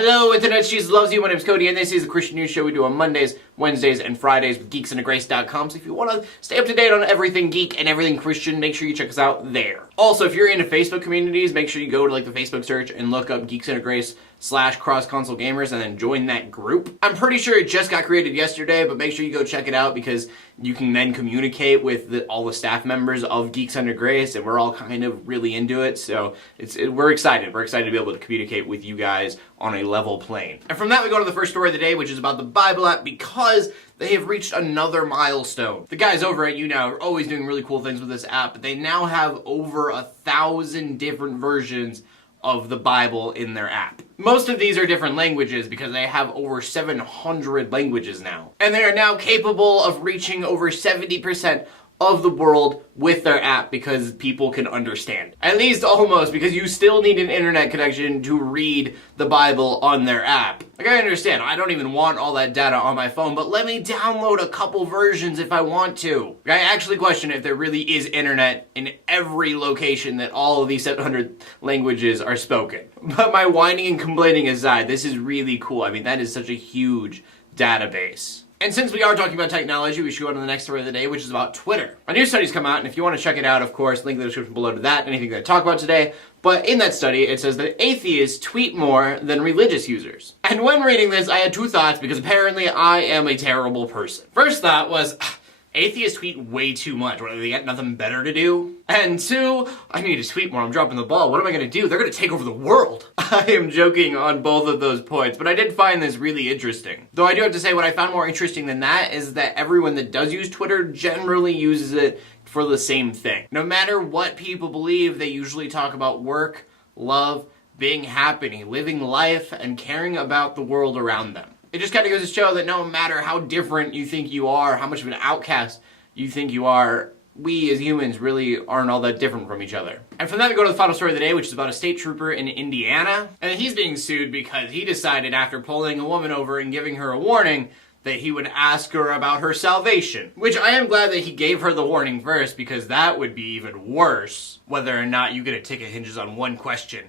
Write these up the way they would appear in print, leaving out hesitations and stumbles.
Hello, Internet, Jesus loves you. My name is Cody, and this is the Christian News Show we do on Mondays, Wednesdays, and Fridays with geeksandagrace.com. So if you want to stay up to date on everything geek and everything Christian, make sure you check us out there. Also, if you're into Facebook communities, make sure you go to the Facebook search and look up Geeks and a Grace /cross-console gamers and then join that group. I'm pretty sure it just got created yesterday, but make sure you go check it out because you can then communicate with all the staff members of Geeks Under Grace, and we're all kind of really into it, so we're excited. We're excited to be able to communicate with you guys on a level plane. And from that, we go to the first story of the day, which is about the Bible app because they have reached another milestone. The guys over at YouNow are always doing really cool things with this app, but they now have over 1,000 different versions of the Bible in their app. Most of these are different languages because they have over 700 languages now. And they are now capable of reaching over 70% of the world with their app because people can understand. At least almost, because you still need an internet connection to read the Bible on their app. Like, I understand, I don't even want all that data on my phone, but let me download a couple versions if I want to. I actually question if there really is internet in every location that all of these 700 languages are spoken. But my whining and complaining aside, this is really cool. I mean, that is such a huge database. And since we are talking about technology, we should go on to the next story of the day, which is about Twitter. A new study's come out, and if you want to check it out, of course, link in the description below to that, anything that I talk about today. But in that study, it says that atheists tweet more than religious users. And when reading this, I had two thoughts, because apparently I am a terrible person. First thought was, atheists tweet way too much. What, they got nothing better to do? And two, I need to tweet more. I'm dropping the ball. What am I going to do? They're going to take over the world. I am joking on both of those points, but I did find this really interesting. Though I do have to say what I found more interesting than that is that everyone that does use Twitter generally uses it for the same thing. No matter what people believe, they usually talk about work, love, being happy, living life, and caring about the world around them. It just kind of goes to show that no matter how different you think you are, how much of an outcast you think you are, we as humans really aren't all that different from each other. And from that we go to the final story of the day, which is about a state trooper in Indiana. And he's being sued because he decided after pulling a woman over and giving her a warning that he would ask her about her salvation. Which I am glad that he gave her the warning first, because that would be even worse. Whether or not you get a ticket hinges on one question.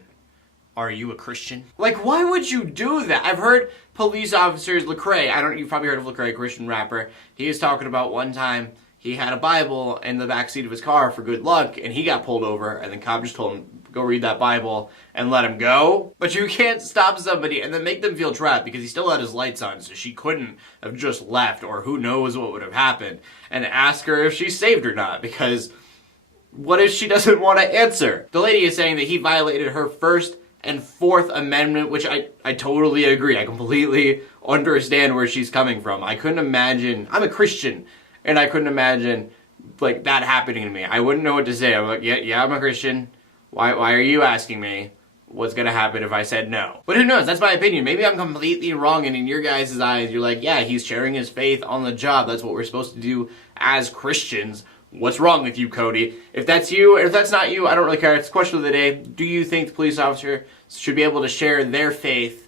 Are you a Christian? Like, why would you do that? I've heard police officers, Lecrae, you've probably heard of Lecrae, a Christian rapper. He was talking about one time he had a Bible in the backseat of his car for good luck, and he got pulled over, and the cop just told him, go read that Bible and let him go. But you can't stop somebody and then make them feel trapped because he still had his lights on, so she couldn't have just left, or who knows what would have happened, and ask her if she's saved or not, because what if she doesn't want to answer? The lady is saying that he violated her First and Fourth Amendment, which I totally agree. I completely understand where she's coming from. I couldn't imagine, I'm a Christian, and I couldn't imagine like that happening to me. I wouldn't know what to say. I'm like, yeah, I'm a Christian. Why are you asking me what's gonna happen if I said no? But who knows, that's my opinion. Maybe I'm completely wrong, and in your guys' eyes, you're like, yeah, he's sharing his faith on the job. That's what we're supposed to do as Christians. What's wrong with you, Cody? If that's you, or if that's not you, I don't really care. It's the question of the day. Do you think the police officer should be able to share their faith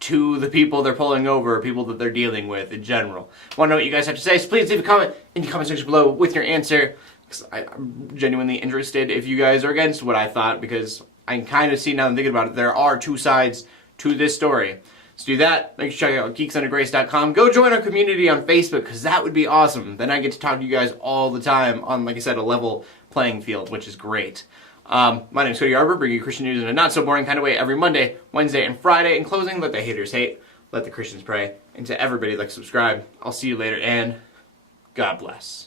to the people they're pulling over, people that they're dealing with in general? Want to know what you guys have to say? So please leave a comment in the comment section below with your answer. I'm genuinely interested if you guys are against what I thought, because I can kind of see now that I'm thinking about it, there are two sides to this story. So do that. Make sure you check out geeksundergrace.com. Go join our community on Facebook, because that would be awesome. Then I get to talk to you guys all the time on, like I said, a level playing field, which is great. My name is Cody Armour, bringing you Christian news in a not-so-boring kind of way every Monday, Wednesday, and Friday. In closing, let the haters hate, let the Christians pray, and to everybody, like, subscribe. I'll see you later, and God bless.